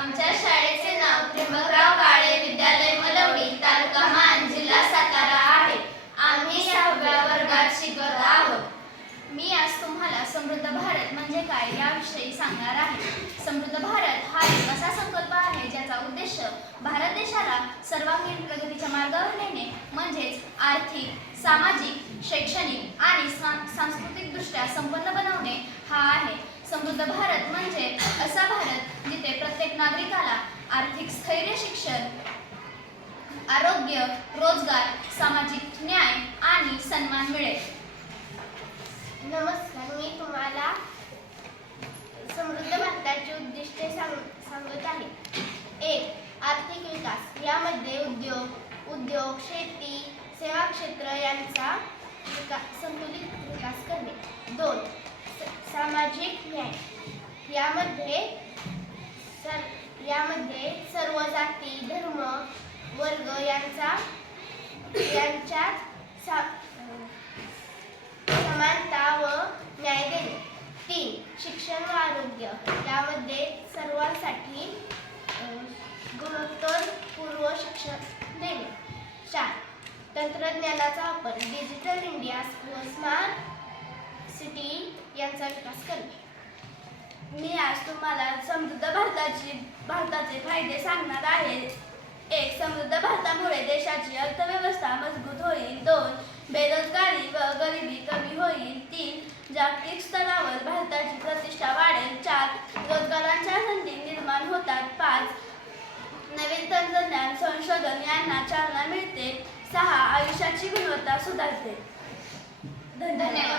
आमच्या शाळेचे नाव त्र्यंबकराव काळे विद्यालय मलवडी, तालुका मान, जिल्हा सातारा आहे. आम्ही 6व्या वर्गात शिकत आहोत. मी आज तुम्हाला समृद्ध भारत म्हणजे काय याविषयी सांगणार आहे. समृद्ध भारत हा एक असा संकल्प आहे ज्याचा उद्देश भारत देशाला सर्वांगीण प्रगतीच्या मार्गावर नेणे म्हणजेच आर्थिक, सामाजिक, शैक्षणिक आणि सांस्कृतिकदृष्ट्या संपन्न बनवणे हा आहे. समृद्ध भारत म्हणजे असा भारत जिथे प्रत्येक नागरिकाला आर्थिक स्थैर्य, शिक्षण, आरोग्य, रोजगार, सामाजिक न्याय आणि सन्मान मिळेल. नमस्कार, मी तुम्हाला समृद्ध भारताची उद्दिष्टे सांगत आहे. 1. आर्थिक विकास. यामध्ये उद्योग, शेती, सेवा क्षेत्र यांचा संतुलित विकास करणे. 2. सामाजिक न्याय. यामध्ये सर्व जाती, धर्म, वर्ग यांच्यात समानता व न्याय देणे. 3. शिक्षण व आरोग्य. यामध्ये सर्वांसाठी गुणवत्तापूर्ण शिक्षण देणे. 4. तंत्रज्ञानाचा वापर. डिजिटल इंडिया व स्मार्ट सिटी यांचा विकास करणे. मी आज तुम्हाला समृद्ध भारताचे फायदे सांगणार आहे. 1. समृद्ध भारतामुळे देशाची अर्थव्यवस्था मजबूत होईल. 2. बेरोजगारी व गरिबी कमी होईल. 3. जागतिक स्तरावर भारताची प्रतिष्ठा वाढेल. 4. रोजगारांच्या संधी निर्माण होतात. 5. नवीन तंत्रज्ञान संशोधन यांना चालना मिळते. 6. आयुष्याची गुणवत्ता सुधारते. धन्यवाद.